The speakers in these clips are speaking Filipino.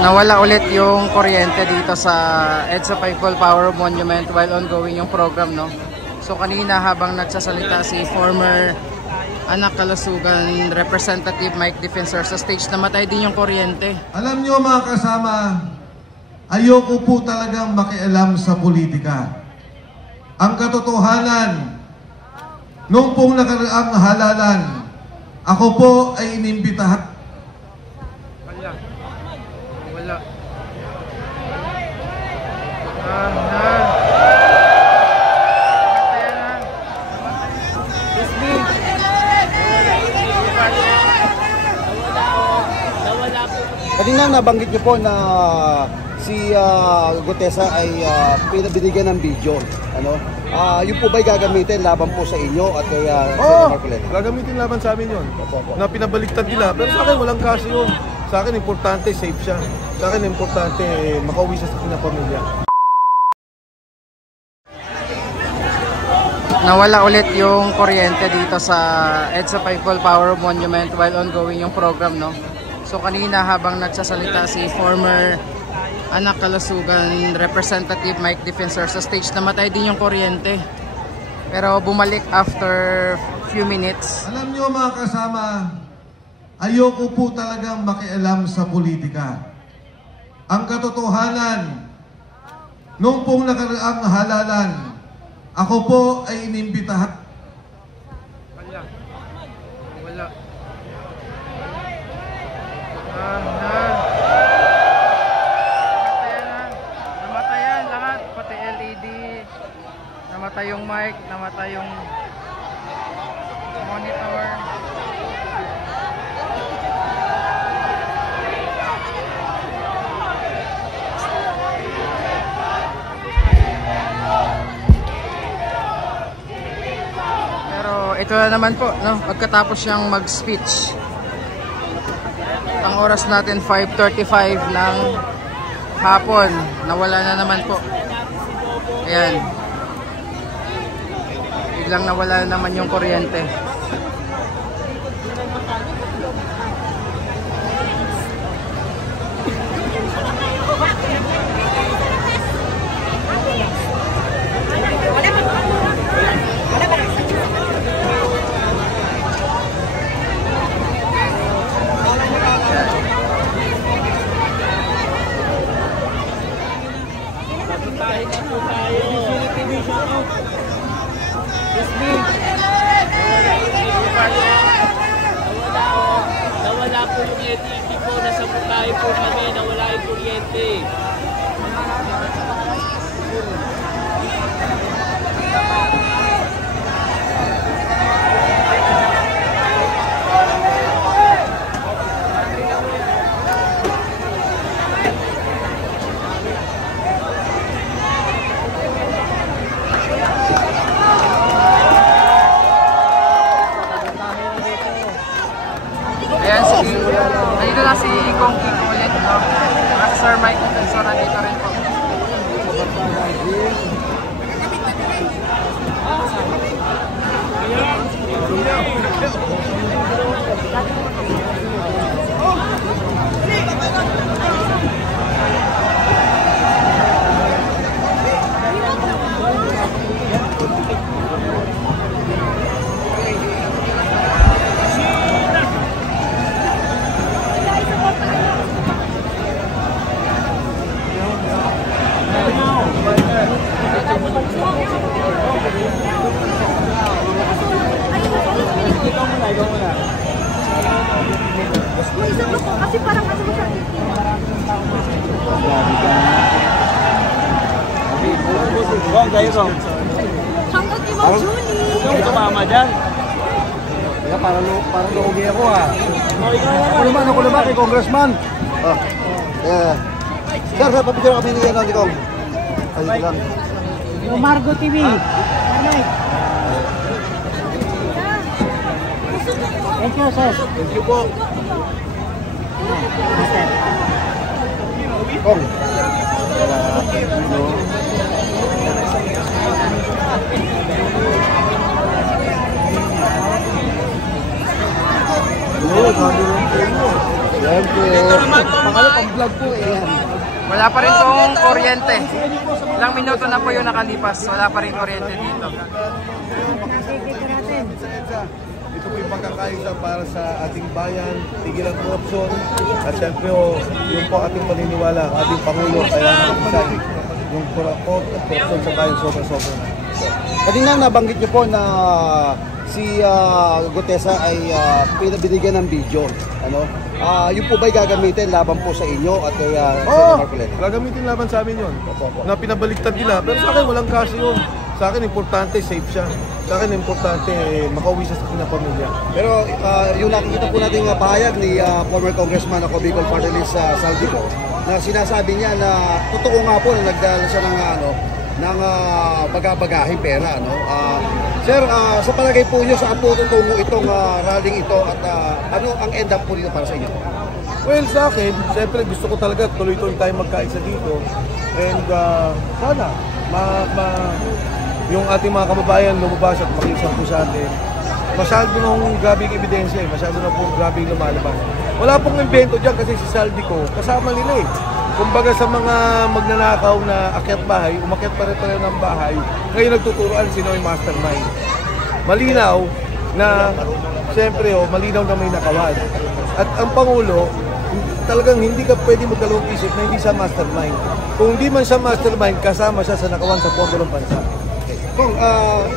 Nawala ulit yung kuryente dito sa EDSA People Power Monument while ongoing yung program, no? So kanina habang nagsasalita si former Anak Kalusugan Representative Mike Defensor sa stage, namatay din yung kuryente. Alam nyo mga kasama, ayoko po talagang makialam sa politika. Ang katotohanan, nung pong nakaraang halalan, ako po ay inimbitahan. Wala. Kanina nabanggit niyo po na si Gutesa ay binigyan ng video. Ano? Yung po ba'y gagamitin laban po sa inyo at kay Senator Marcoleta? Gagamitin laban sa amin yun. Na pinabaliktad nila. Pero sa akin walang kaso yun. Sa akin importante safe siya. Sa akin importante makauwi siya sa pinapamilya. Nawala ulit yung kuryente dito sa EDSA People Power Monument while ongoing yung program, no? So kanina habang nagsasalita si former Anak Kalusugan Representative Mike Defensor sa stage, namatay din yung kuryente. Pero bumalik after few minutes. Alam nyo mga kasama, ayoko po talagang makialam sa politika. Ang katotohanan, nung pong nakaraang halalan, ako po ay inimbitahan. Wala. Namatayan lahat, pati LED. Namatay yung mic, namatay yung monitor. Ito na naman po, no? Pagkatapos siyang mag-speech. Ang oras natin 5:35 ng hapon. Nawala na naman po. Ayan. Biglang nawala na naman yung kuryente. Nawala po yung LED po, nasa putahe po kami, nawala yung kuryente. Ayan, nandito na si Kong Kiko ulit, no? At Sir Mike Defensor nandito rin po. Kasi parang kasi mo sa hanggang kay Ma'am Julie. Ito mama dyan. Parang lugi ako ha. Ako naman kay Congressman. Sir, papicture kami ni Kong. Ay, lang. Margo TV. Thank you, sir. Thank you po. Kong. Oh, Yan po. Pang-vlog po eh. Wala pa rin pong kuryente. Ilang minuto na po yung nakalipas. Wala pa rin kuryente dito. Ito po yung pagkakaisa para sa ating bayan, tigilan korupsyon, at syempre yung po ating paniniwala, ating Pangulo, kaya nakikisay yung korupsyon sa bayan sobra-sobra na. Kanina nabanggit niyo po na si Gutesa ay binigyan ng video. Ano? Yung po ba'y gagamitin laban po sa inyo at kay Senator Marcoleta? Gagamitin laban sa amin yun, na pinabaliktad nila, pero sa akin walang kaso yun. Sa akin importante, safe siya. Sa akin importante, makauwi siya sa kanyang pamilya. Pero yung nakikita po natin pahayag ni former Congressman ako Bicol Party List Saldico, na sinasabi niya na totoo nga po na nagdala siya ng bagabagahing pera. No? Sir, sa palagay po niyo, saan po tutungo itong rallying ito at ano ang end up po dito para sa inyo? Well, sa akin, siyempre gusto ko talaga tuloy-tuloy tayo magkaisa dito. And sana, yung ating mga kababayan lumabas at makiusap po sa atin. Masyado nung grabing ebidensya, masyado na po grabing lumalabas. Wala pong invento dyan kasi si Saldico, kasama nila eh. Kumbaga sa mga magnanakaw na akyat bahay, umakyat pare-pareho ng bahay, ngayon nagtuturuan sino yung mastermind. Malinaw na, siyempre malinaw na may nakawan. At ang Pangulo, talagang hindi ka pwede magdalawang isip na hindi siya mastermind. Kung hindi man siya mastermind, kasama siya sa nakawan sa pondo ng bansa. Kung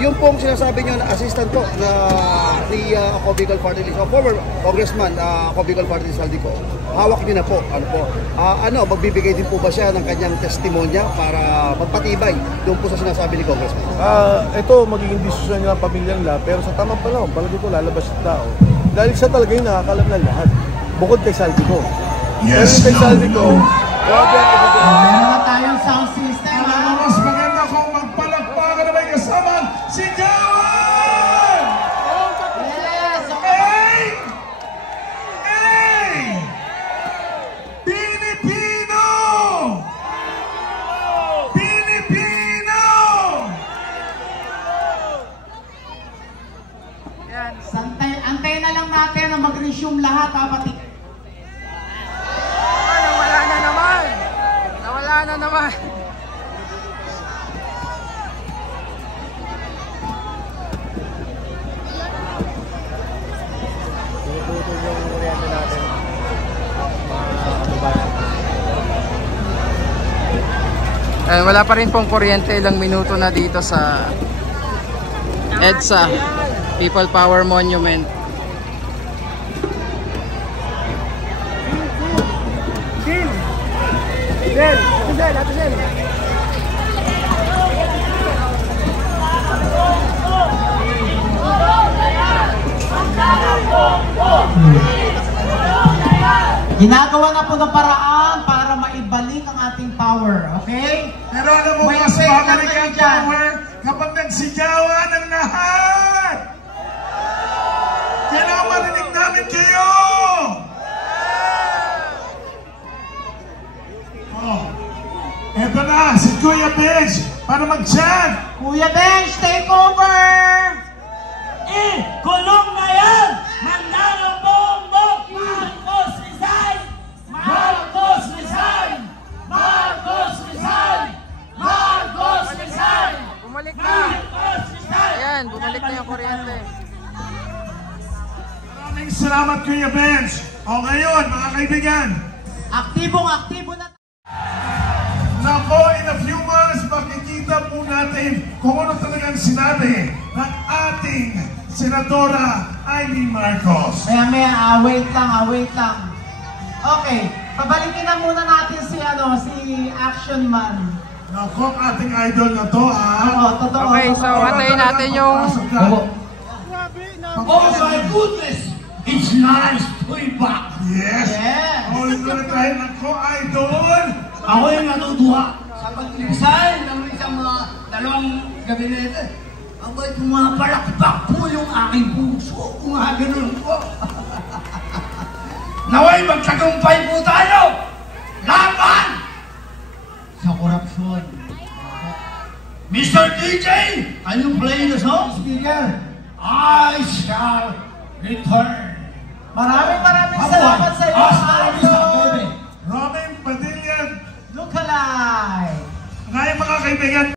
yung pong sinasabi niyo na assistant po na ni ako Bicol Party List, former Congressman ako Bicol Party List Saldico, hawak niyo na po. Magbibigay din po ba siya ng kanyang testimonya para magpatibay doon po sa sinasabi ni Congressman? Ito magiging desisyon nila ang pamilya nila, pero sa tamang panahon, palagi ko lalabas yung tao. Dahil siya talaga yung nakakalam ng lahat. Bukod kay Saldico. Yes, kay Saldico, meron na tayong sound system. Mas maganda kung magpalakpakan na may kasamang sigawan! Yes! Hey! Hey! Pilipino! Pilipino! Yan. Antay na lang natin na mag-resume lahat, pati. Nawala na naman. Nawala na naman. Wala pa rin pong kuryente, ilang minuto na dito sa EDSA People Power Monument. Ginagawa na po ng paraan para maibalik ang ating power, okay? Pero alam mo, May mas effect na babalik kayo ang dyan. power kapag nagsigawan ng lahat! Kailangan marinig namin kayo! Oh, eto na, si Kuya Benj para mag-chat! Kuya Benj, take over! Kulong na yan! Manalo Bongbong! Marcos resign! Marcos resign! Marcos resign! Marcos resign! Bumalik na. Marcos resign! Ayan, bumalik na yung kuryente. Maraming salamat Kuya Benj! O ngayon, mga kaibigan, Aktibong-aktibo na. nako, in a few months, makikita po natin kung ano talagang sinabi ng ating Senadora Amy Marcos. Maya, wait lang. Okay, pabalikin na muna natin si Action Man. Nako, ating idol na to, Oo, totoo. Okay, so antayin natin yung... Oh my goodness! It's nice to be back! Yes! Yes. Ulit ulit tayo, nako, idol! Ako yung natutuwa sa pag-resign ng isang mga dalawang gabinete. Abay, pumapalakpak po yung aking puso. Kung ganun po. Naway, magtagumpay po tayo! Laban! Sa korupsyon. Mr. DJ, can you play the song, speaker? I shall return. Maraming salamat sa iyo. Hasta kaibigan.